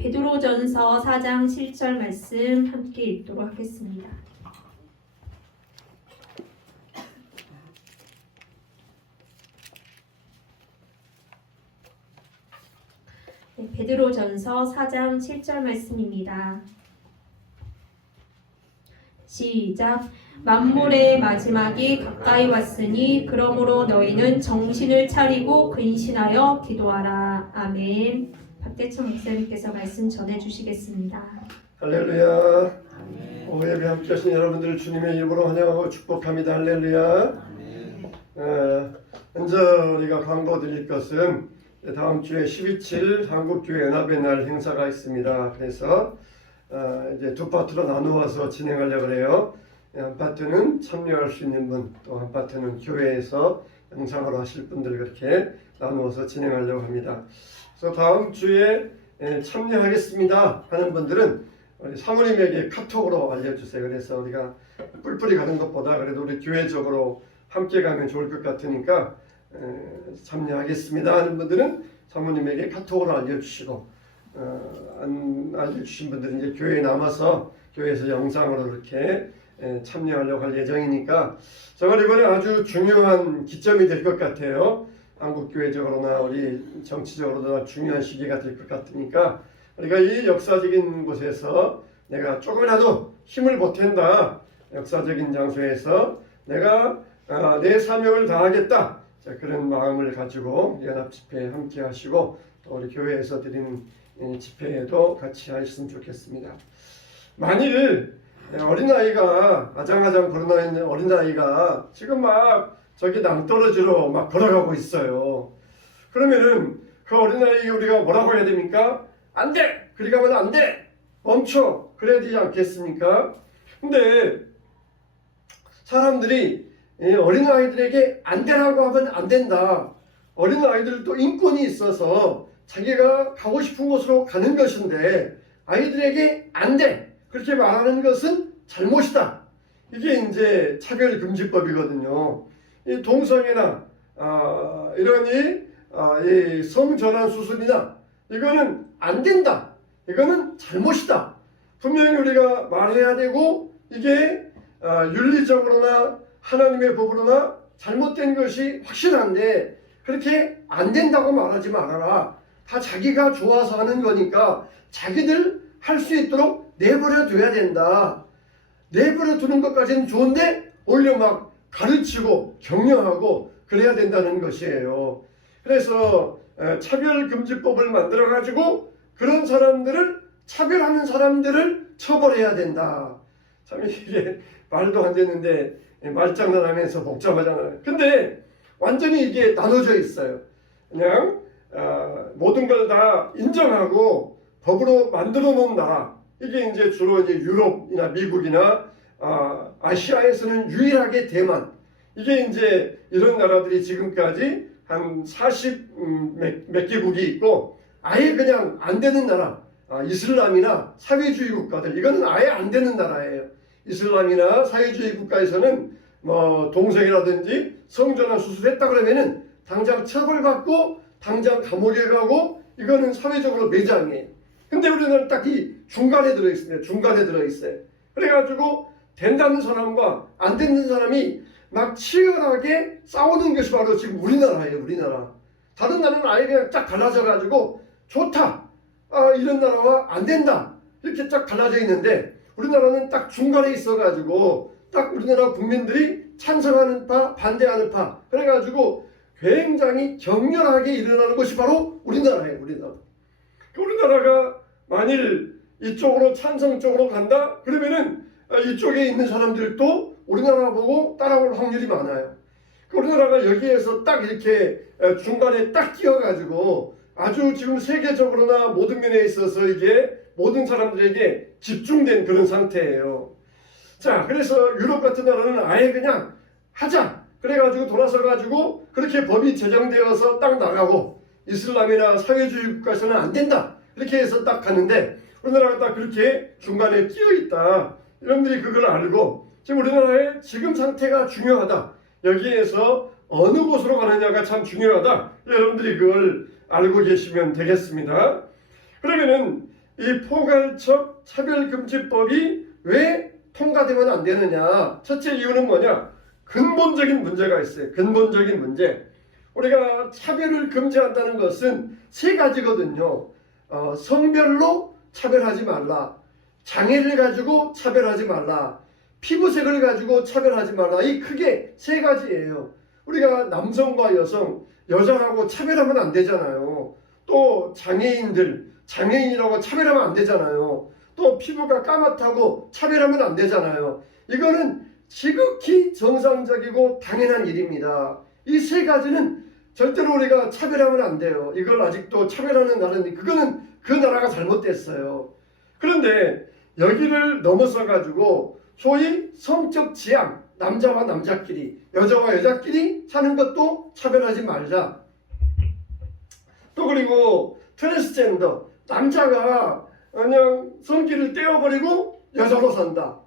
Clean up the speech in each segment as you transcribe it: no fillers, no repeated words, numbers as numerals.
베드로전서 4장 7절 말씀 함께 읽도록 하겠습니다. 베드로전서 4장 7절 말씀입니다. 시작. 만물의 마지막이 가까이 왔으니 그러므로 너희는 정신을 차리고 근신하여 기도하라. 아멘. 박대천 목사님께서 말씀 전해주시겠습니다. 할렐루야. 오후 예배 함께 하신 여러분들 주님의 이름으로 환영하고 축복합니다. 할렐루야. 먼저 우리가 광고 드릴 것은 다음 주에 12.7 한국교회 연합의 날 행사가 있습니다. 그래서 이제 두 파트로 나누어서 진행하려고 해요. 한 파트는 참여할 수 있는 분, 또 한 파트는 교회에서 영상으로 하실 분들 그렇게 나누어서 진행하려고 합니다. 그래서 다음 주에 참여하겠습니다 하는 분들은 우리 사모님에게 카톡으로 알려주세요. 그래서 우리가 뿔뿔이 가는 것보다 그래도 우리 교회적으로 함께 가면 좋을 것 같으니까 참여하겠습니다 하는 분들은 사모님에게 카톡으로 알려주시고 안 알려주신 분들은 이제 교회에 남아서 교회에서 영상으로 이렇게 참여하려고 할 예정이니까 정말 이번에 아주 중요한 기점이 될 것 같아요. 한국교회적으로나 우리 정치적으로나 중요한 시기가 될 것 같으니까 우리가 이 역사적인 곳에서 내가 조금이라도 힘을 보탠다, 역사적인 장소에서 내가 내 사명을 다하겠다, 자, 그런 마음을 가지고 연합집회에 함께 하시고 또 우리 교회에서 드리는 집회에도 같이 하셨으면 좋겠습니다. 만일 어린아이가 아장아장 걸어다니는 어린아이가 지금 막 저기 낭떠러지로 막 걸어가고 있어요. 그러면은 그 어린아이에게 우리가 뭐라고 해야 됩니까? 안 돼! 그리 가면 안 돼! 멈춰! 그래야 되지 않겠습니까? 근데 사람들이 어린아이들에게 안 되라고 하면 안 된다. 어린아이들도 인권이 있어서 자기가 가고 싶은 곳으로 가는 것인데 아이들에게 안 돼! 그렇게 말하는 것은 잘못이다. 이게 이제 차별금지법이거든요. 이 동성애나 이런 이 성전환 수술이나 이거는 안 된다. 이거는 잘못이다. 분명히 우리가 말해야 되고 이게 윤리적으로나 하나님의 법으로나 잘못된 것이 확실한데 그렇게 안 된다고 말하지 말아라. 다 자기가 좋아서 하는 거니까 자기들 할 수 있도록 내버려 둬야 된다. 내버려 두는 것까지는 좋은데 오히려 막 가르치고 격려하고 그래야 된다는 것이에요. 그래서 차별금지법을 만들어 가지고 그런 사람들을 차별하는 사람들을 처벌해야 된다. 참 이게 말도 안 되는데 말장난하면서 복잡하잖아요. 근데 완전히 이게 나눠져 있어요. 그냥 모든 걸 다 인정하고 법으로 만들어 놓은 나라, 이게 이제 주로 이제 유럽이나 미국이나 아시아에서는 유일하게 대만, 이게 이제 이런 나라들이 지금까지 한 40 몇 개국이 있고 아예 그냥 안 되는 나라, 이슬람이나 사회주의 국가들, 이거는 아예 안 되는 나라예요. 이슬람이나 사회주의 국가에서는 뭐 동성이라든지 성전환 수술했다 그러면은 당장 처벌받고 당장 감옥에 가고 이거는 사회적으로 매장이에요. 근데 우리는 딱 이 중간에 들어있습니다. 중간에 들어있어요. 그래가지고 된다는 사람과 안 되는 사람이 막 치열하게 싸우는 것이 바로 지금 우리나라예요. 우리나라. 다른 나라는 아예 그냥 딱 갈라져가지고 좋다, 이런 나라와 안 된다, 이렇게 딱 갈라져 있는데 우리나라는 딱 중간에 있어가지고 딱 우리나라 국민들이 찬성하는 파, 반대하는 파, 그래가지고 굉장히 격렬하게 일어나는 것이 바로 우리나라예요. 우리나라. 우리나라가 만일 이쪽으로 찬성 쪽으로 간다 그러면은 이쪽에 있는 사람들도 우리나라 보고 따라올 확률이 많아요. 우리나라가 여기에서 딱 이렇게 중간에 딱 끼어가지고 아주 지금 세계적으로나 모든 면에 있어서 이게 모든 사람들에게 집중된 그런 상태예요. 자, 그래서 유럽 같은 나라는 아예 그냥 하자 그래가지고 돌아서가지고 그렇게 법이 제정되어서 딱 나가고, 이슬람이나 사회주의 국가에서는 안 된다 이렇게 해서 딱 가는데 우리나라가 딱 그렇게 중간에 끼어있다. 여러분들이 그걸 알고 지금 우리나라의 지금 상태가 중요하다. 여기에서 어느 곳으로 가느냐가 참 중요하다. 여러분들이 그걸 알고 계시면 되겠습니다. 그러면은 이 포괄적 차별금지법이 왜 통과되면 안 되느냐? 첫째 이유는 뭐냐? 근본적인 문제가 있어요. 근본적인 문제. 우리가 차별을 금지한다는 것은 세 가지거든요. 성별로 차별하지 말라. 장애를 가지고 차별하지 말라. 피부색을 가지고 차별하지 말라. 이 크게 세 가지예요. 우리가 남성과 여성, 여자하고 차별하면 안 되잖아요. 또 장애인이라고 차별하면 안 되잖아요. 또 피부가 까맣다고 차별하면 안 되잖아요. 이거는 지극히 정상적이고 당연한 일입니다. 이 세 가지는 절대로 우리가 차별하면 안 돼요. 이걸 아직도 차별하는 나라는 그거는 그 나라가 잘못됐어요. 그런데 여기를 넘어서 가지고 소위 성적 지향, 남자와 남자끼리, 여자와 여자끼리 사는 것도 차별하지 말자. 또 그리고 트랜스젠더, 남자가 그냥 성기를 떼어버리고 여자로 산다.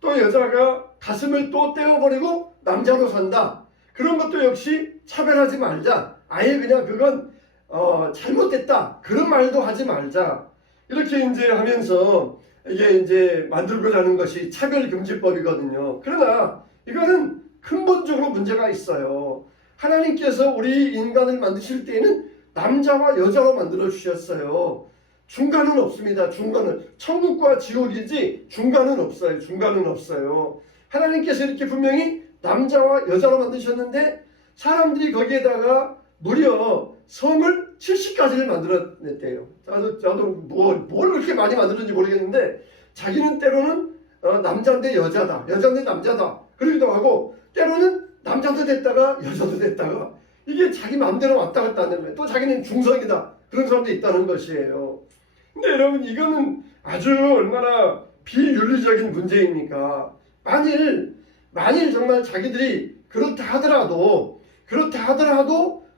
또 여자가 가슴을 또 떼어버리고 남자로 산다. 그런 것도 역시 차별하지 말자. 아예 그냥 그건 잘못됐다. 그런 말도 하지 말자. 이렇게 이제 하면서 이게 이제 만들고자 하는 것이 차별금지법이거든요. 그러나 이거는 근본적으로 문제가 있어요. 하나님께서 우리 인간을 만드실 때에는 남자와 여자로 만들어 주셨어요. 중간은 없습니다. 중간은 천국과 지옥이지 중간은 없어요. 중간은 없어요. 하나님께서 이렇게 분명히 남자와 여자로 만드셨는데 사람들이 거기에다가 무려 성을 70가지를 만들어냈대요. 저도 뭘 그렇게 많이 만들었는지 모르겠는데 자기는 때로는 남자인데 여자다, 여자인데 남자다 그러기도 하고 때로는 남자도 됐다가 여자도 됐다가 이게 자기 마음대로 왔다 갔다 하는 거예요. 또 자기는 중성이다 그런 사람도 있다는 것이에요. 근데 여러분 이거는 아주 얼마나 비윤리적인 문제입니까? 만일 정말 자기들이 그렇다 하더라도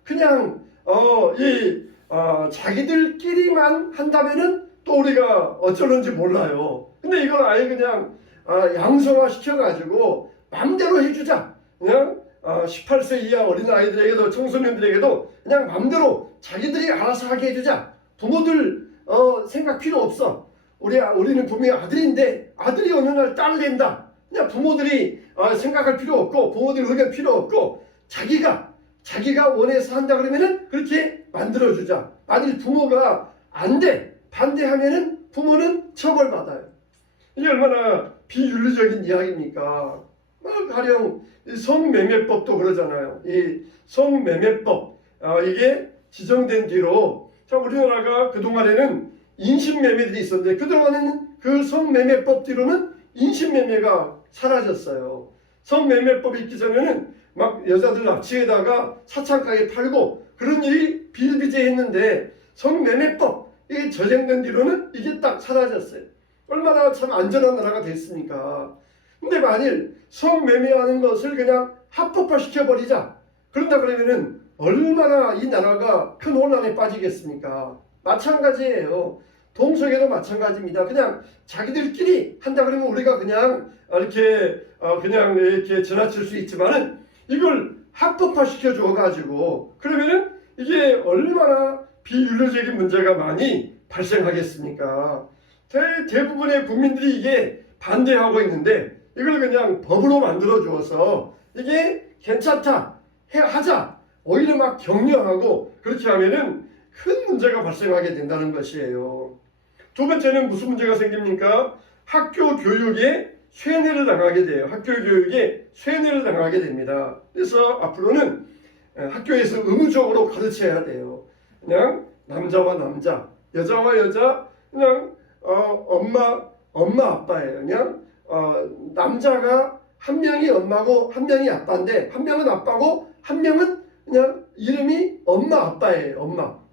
그냥 자기들끼리만 한다면은 또 우리가 어쩌는지 몰라요. 근데 이걸 아예 그냥 양성화 시켜가지고 마음대로 해주자. 그냥 18세 이하 어린아이들에게도 청소년들에게도 그냥 마음대로 자기들이 알아서 하게 해주자. 부모들 생각 필요 없어. 우리는 분명히 아들인데 아들이 어느 날 딸 된다. 그냥 부모들이 생각할 필요 없고 부모들 의견 필요 없고 자기가 원해서 한다 그러면은 그렇게 만들어주자. 만일 부모가 안 돼, 반대하면은 부모는 처벌받아요. 이게 얼마나 비윤리적인 이야기입니까? 가령 성매매법도 그러잖아요. 이 성매매법 이게 지정된 뒤로 참 우리나라가 그동안에는 인신매매들이 있었는데 그동안에는 그 성매매법 뒤로는 인신매매가 사라졌어요. 성매매법이 있기 전에는 막 여자들 납치에다가 사창가에 팔고 그런 일이 비일비재했는데 성매매법이 저정된 뒤로는 이게 딱 사라졌어요. 얼마나 참 안전한 나라가 됐습니까? 근데 만일 성매매하는 것을 그냥 합법화 시켜버리자. 그런다 그러면은 얼마나 이 나라가 큰 혼란에 빠지겠습니까? 마찬가지예요. 동성애도 마찬가지입니다. 그냥 자기들끼리 한다 그러면 우리가 그냥 이렇게 지나칠 수 있지만은 이걸 합법화 시켜줘 가지고 그러면은 이게 얼마나 비윤리적인 문제가 많이 발생하겠습니까? 대부분의 국민들이 이게 반대하고 있는데 이걸 그냥 법으로 만들어 주어서 이게 괜찮다 하자 오히려 막 격려하고 그렇게 하면은 큰 문제가 발생하게 된다는 것이에요. 두 번째는 무슨 문제가 생깁니까? 학교 교육에 쇠뇌를 당하게 돼요. 학교 교육에 쇠뇌를 당하게 됩니다. 그래서 앞으로는 학교에서 의무적으로 가르쳐야 돼요. 그냥 남자와 남자, 여자와 여자, 그냥 엄마 아빠예요. 그냥 남자가 한 명이 엄마고 한 명이 아빠인데 한 명은 아빠고 한 명은 그냥 이름이 엄마 아빠예요.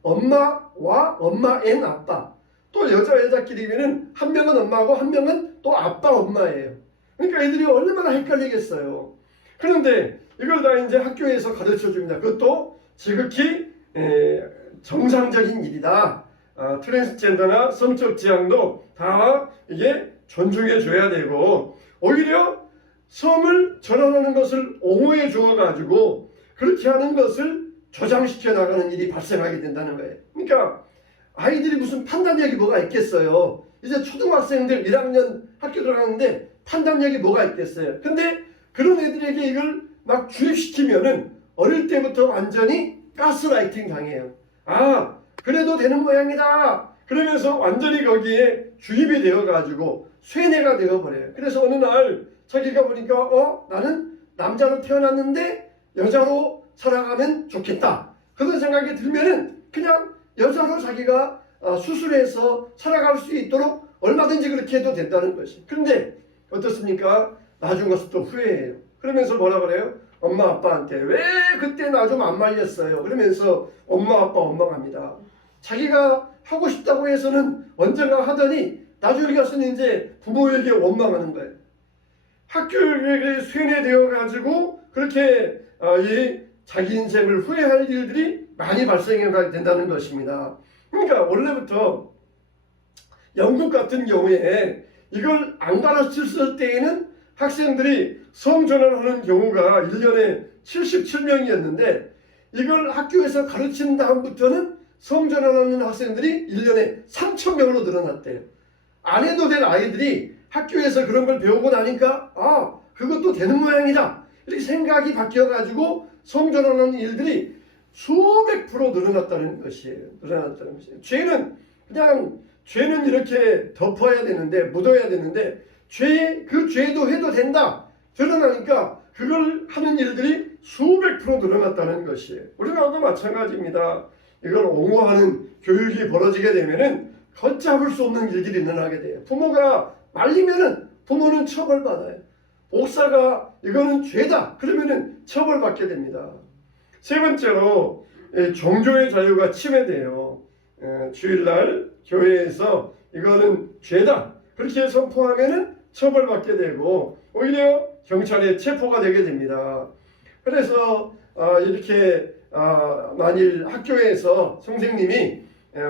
엄마와 엄마앤 아빠. 또 여자끼리는 한 명은 엄마고 한 명은 또 아빠 엄마예요. 그러니까 애들이 얼마나 헷갈리겠어요. 그런데 이걸 다 이제 학교에서 가르쳐 줍니다. 그것도 지극히 정상적인 일이다. 트랜스젠더나 성적 지향도 다 이게 존중해 줘야 되고 오히려 성을 전환하는 것을 옹호해 주어 가지고 그렇게 하는 것을 조장시켜 나가는 일이 발생하게 된다는 거예요. 그러니까 아이들이 무슨 판단력이 뭐가 있겠어요. 이제 초등학생들 1학년 학교 들어가는데 판단력이 뭐가 있겠어요. 근데 그런 애들에게 이걸 막 주입시키면은 어릴 때부터 완전히 가스라이팅 당해요. 아, 그래도 되는 모양이다. 그러면서 완전히 거기에 주입이 되어가지고 쇠뇌가 되어버려요. 그래서 어느 날 자기가 보니까 나는 남자로 태어났는데 여자로 살아가면 좋겠다. 그런 생각이 들면은 그냥 여자로 자기가 수술해서 살아갈 수 있도록 얼마든지 그렇게 해도 된다는 것이. 그런데 어떻습니까? 나중 가서 또 후회해요. 그러면서 뭐라 그래요? 엄마 아빠한테 왜 그때 나 좀 안 말렸어요? 그러면서 엄마 아빠 원망합니다. 자기가 하고 싶다고 해서는 언젠가 하더니 나중에 가서는 이제 부모에게 원망하는 거예요. 학교에 쇠뇌되어 가지고 그렇게 이 자기 인생을 후회할 일들이 많이 발생해 된다는 것입니다. 그러니까 원래부터 영국 같은 경우에 이걸 안 가르쳤을 때에는 학생들이 성전환하는 경우가 1년에 77명이었는데 이걸 학교에서 가르친 다음부터는 성전환하는 학생들이 1년에 3,000명으로 늘어났대요. 안 해도 될 아이들이 학교에서 그런 걸 배우고 나니까 그것도 되는 모양이다. 이렇게 생각이 바뀌어가지고 성전환하는 일들이 수백 프로 늘어났다는 것이에요. 죄는 이렇게 덮어야 되는데, 묻어야 되는데 그 죄도 해도 된다. 드러나니까 그걸 하는 일들이 수백 프로 늘어났다는 것이에요. 우리나라도 마찬가지입니다. 이걸 옹호하는 교육이 벌어지게 되면은 걷잡을 수 없는 일들이 일어나게 돼요. 부모가 말리면은 부모는 처벌받아요. 목사가 이거는 죄다. 그러면은 처벌받게 됩니다. 세 번째로 종교의 자유가 침해돼요. 주일날 교회에서 이거는 죄다. 그렇게 선포하면은 처벌받게 되고 오히려 경찰에 체포가 되게 됩니다. 그래서 이렇게 만일 학교에서 선생님이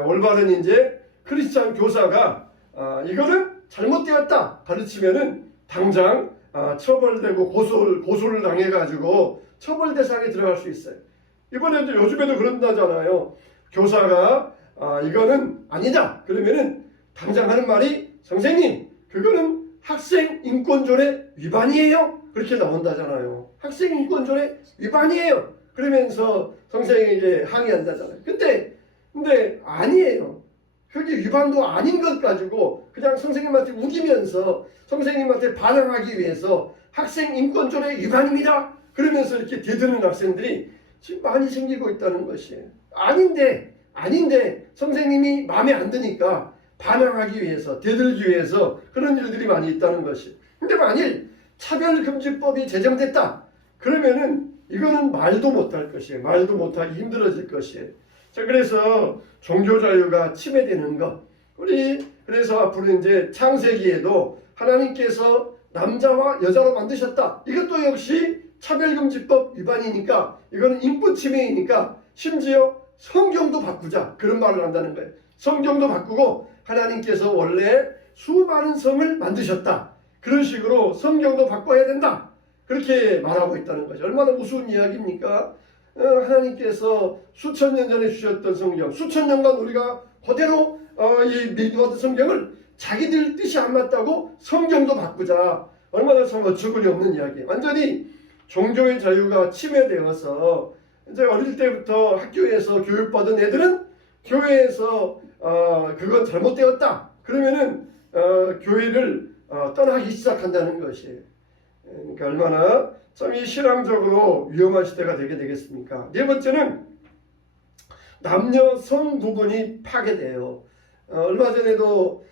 올바른 이제 크리스찬 교사가 이거는 잘못되었다 가르치면은 당장 처벌되고 고소를 당해가지고 처벌 대상에 들어갈 수 있어요. 이번에도 요즘에도 그런다잖아요. 교사가 이거는 아니다 그러면은 당장 하는 말이 선생님 그거는 학생 인권조례 위반이에요. 그렇게 나온다잖아요. 학생 인권조례 위반이에요. 그러면서 선생에게 항의한다잖아요. 근데 아니에요. 그게 위반도 아닌 것 가지고 그냥 선생님한테 우기면서 선생님한테 반항하기 위해서 학생 인권조례 위반입니다. 그러면서 이렇게 대드는 학생들이 지금 많이 생기고 있다는 것이에요. 아닌데 선생님이 마음에 안 드니까 반항하기 위해서 대들기 위해서 그런 일들이 많이 있다는 것이. 근데 만일 차별금지법이 제정됐다 그러면은 이거는 말도 못할 것이에요. 말도 못하기 힘들어질 것이에요. 자, 그래서 종교 자유가 침해되는 것. 우리 그래서 앞으로 이제 창세기에도 하나님께서 남자와 여자로 만드셨다. 이것도 역시 차별금지법 위반이니까 이거는 인권 침해이니까 심지어 성경도 바꾸자 그런 말을 한다는 거예요. 성경도 바꾸고 하나님께서 원래 수많은 성을 만드셨다. 그런 식으로 성경도 바꿔야 된다. 그렇게 말하고 있다는 거죠. 얼마나 우스운 이야기입니까? 하나님께서 수천 년 전에 주셨던 성경, 수천 년간 우리가 그대로 이 믿어왔던 성경을 자기들 뜻이 안 맞다고 성경도 바꾸자. 얼마나 참 어처구니 없는 이야기. 완전히 종교의 자유가 침해되어서 이제 어릴 때부터 학교에서 교육받은 애들은 교회에서 그건 잘못되었다. 그러면은 교회를 떠나기 시작한다는 것이에요. 그러니까 얼마나 참 이 신앙적으로 위험한 시대가 되게 되겠습니까? 네 번째는 남녀 성 구분이 파괴돼요. 얼마 전에도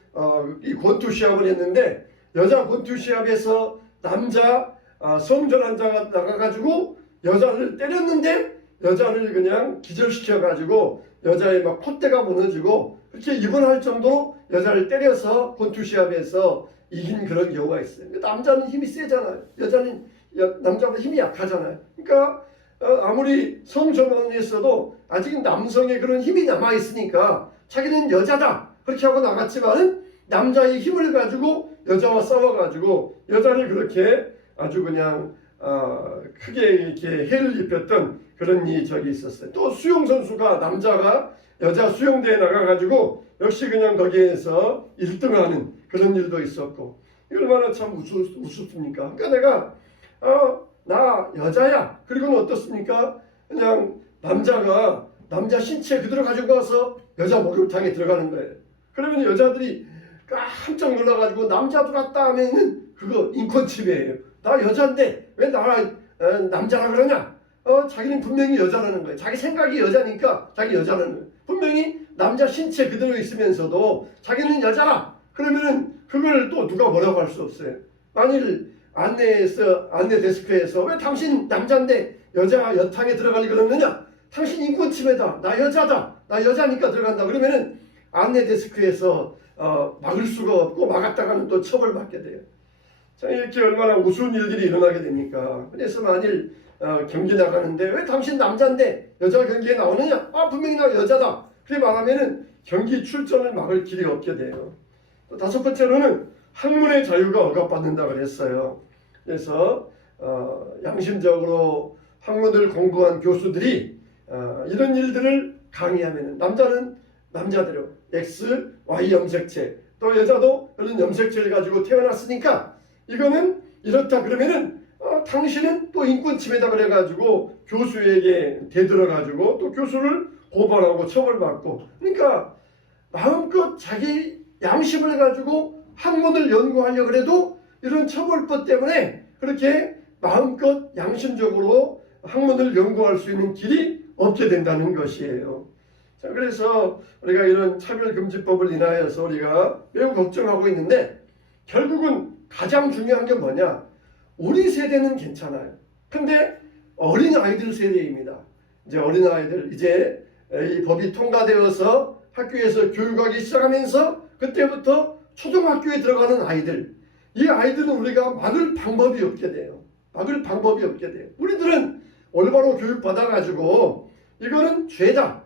이 권투 시합을 했는데 여자 권투 시합에서 남자 성전환자가 나가가지고 여자를 때렸는데 여자를 그냥 기절시켜가지고 여자의 막 콧대가 무너지고 그렇게 입원할 정도로 여자를 때려서 권투 시합에서 이긴 그런 경우가 있어요. 남자는 힘이 세잖아요. 남자보다 힘이 약하잖아요. 그러니까 아무리 성전환을 했어도 아직 남성의 그런 힘이 남아있으니까 자기는 여자다 그렇게 하고 나갔지만은 남자의 힘을 가지고 여자와 싸워가지고 여자를 그렇게 아주 그냥 크게 이렇게 해를 입혔던 그런 적이 있었어요. 또 수영 선수가 남자가 여자 수영대에 나가가지고 역시 그냥 거기에서 1등하는 그런 일도 있었고, 얼마나 참 우습습니까? 그러니까 내가 나 여자야. 그리고는 어떻습니까? 그냥 남자가 남자 신체 그대로 가지고 가서 여자 목욕탕에 들어가는 거예요. 그러면 여자들이 깜짝 놀라가지고 남자도 갔다 하면은 그거 인권 침해예요. 나 여자인데 왜 나 남자라 그러냐? 자기는 분명히 여자라는 거예요. 자기 생각이 여자니까 자기 여자라는 거예요. 분명히 남자 신체 그대로 있으면서도 자기는 여자라. 그러면은 그걸 또 누가 뭐라고 할 수 없어요. 만일 안내 데스크에서 왜 당신 남자인데 여자 여탕에 들어가려고 그러느냐? 당신 인권 침해다. 나 여자다. 나 여자니까 들어간다. 그러면은 안내 데스크에서 막을 수가 없고 막았다가는 또 처벌받게 돼요. 자, 이렇게 얼마나 우스운 일들이 일어나게 됩니까? 그래서 만일 경기 나가는데 왜 당신 남자인데 여자 경기에 나오느냐? 분명히 나 여자다. 그렇게 말하면은 경기 출전을 막을 길이 없게 돼요. 또 다섯 번째로는 학문의 자유가 억압받는다 그랬어요. 그래서 양심적으로 학문을 공부한 교수들이 이런 일들을 강의하면은 남자는 남자대로 X, Y 염색체, 또 여자도 그런 염색체를 가지고 태어났으니까 이거는 이렇다 그러면은 당신은 또 인권 침해다 그래가지고 교수에게 대들어가지고 또 교수를 고발하고 처벌받고, 그러니까 마음껏 자기 양심을 가지고 학문을 연구하려고 해도 이런 처벌법 때문에 그렇게 마음껏 양심적으로 학문을 연구할 수 있는 길이 없게 된다는 것이에요. 자, 그래서 우리가 이런 차별금지법을 인하여서 우리가 매우 걱정하고 있는데, 결국은 가장 중요한 게 뭐냐? 우리 세대는 괜찮아요. 근데 어린 아이들 세대입니다. 이제 어린 아이들, 이제 이 법이 통과되어서 학교에서 교육하기 시작하면서 그때부터 초등학교에 들어가는 아이들, 이 아이들은 우리가 막을 방법이 없게 돼요. 막을 방법이 없게 돼요. 우리들은 올바로 교육받아가지고 이거는 죄다,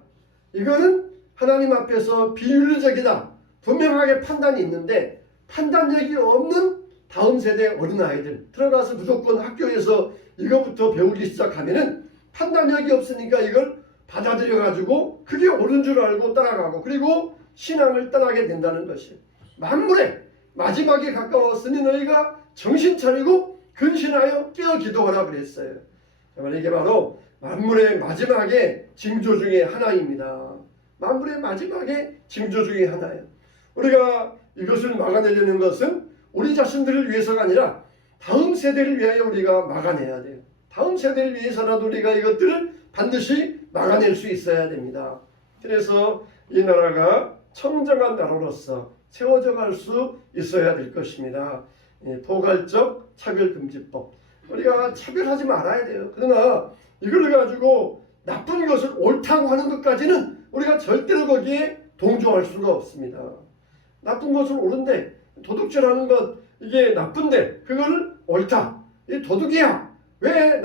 이거는 하나님 앞에서 비윤리적이다, 분명하게 판단이 있는데, 판단력이 없는 다음 세대 어린아이들 들어가서 무조건 학교에서 이거부터 배우기 시작하면은 판단력이 없으니까 이걸 받아들여 가지고 그게 옳은 줄 알고 따라가고, 그리고 신앙을 떠나게 된다는 것이에요. 만물의 마지막에 가까웠으니 너희가 정신 차리고 근신하여 깨어 기도하라 그랬어요. 정말 이게 바로 만물의 마지막의 징조 중에 하나입니다. 만물의 마지막의 징조 중에 하나예요. 우리가 이것을 막아내려는 것은 우리 자신들을 위해서가 아니라 다음 세대를 위하여 우리가 막아내야 돼요. 다음 세대를 위해서라도 우리가 이것들을 반드시 막아낼 수 있어야 됩니다. 그래서 이 나라가 청정한 나라로서 세워져 갈 수 있어야 될 것입니다. 포괄적 차별금지법. 우리가 차별하지 말아야 돼요. 그러나 이걸 가지고 나쁜 것을 옳다고 하는 것까지는 우리가 절대로 거기에 동조할 수가 없습니다. 나쁜 것은 옳은데 도둑질하는 것 이게 나쁜데 그거를 옳다. 이 도둑이야. 왜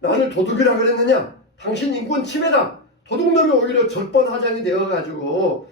나를 도둑이라 그랬느냐? 당신 인권 침해다. 도둑놈이 오히려 적반하장이 되어가지고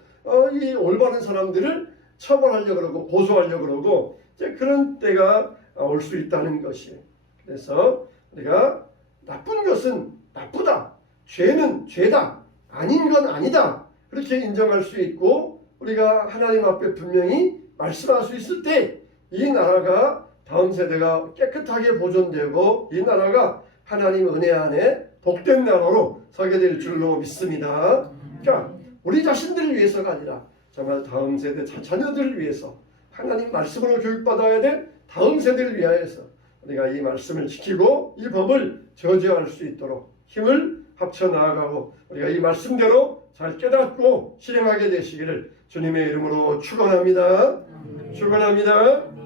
이 올바른 사람들을 처벌하려고 그러고 고소하려고 그러고 이제 그런 때가 올 수 있다는 것이에요. 그래서 우리가 나쁜 것은 나쁘다, 죄는 죄다, 아닌 건 아니다, 그렇게 인정할 수 있고 우리가 하나님 앞에 분명히 말씀할 수 있을 때 이 나라가 다음 세대가 깨끗하게 보존되고 이 나라가 하나님 은혜 안에 복된 나라로 서게 될 줄로 믿습니다. 그러니까 우리 자신들을 위해서가 아니라 정말 다음 세대 자녀들을 위해서 하나님 말씀으로 교육받아야 될 다음 세대를 위하여서 우리가 이 말씀을 지키고 이 법을 저지할 수 있도록 힘을 합쳐 나아가고 우리가 이 말씀대로 잘 깨닫고 실행하게 되시기를 주님의 이름으로 축원합니다. 축원합니다.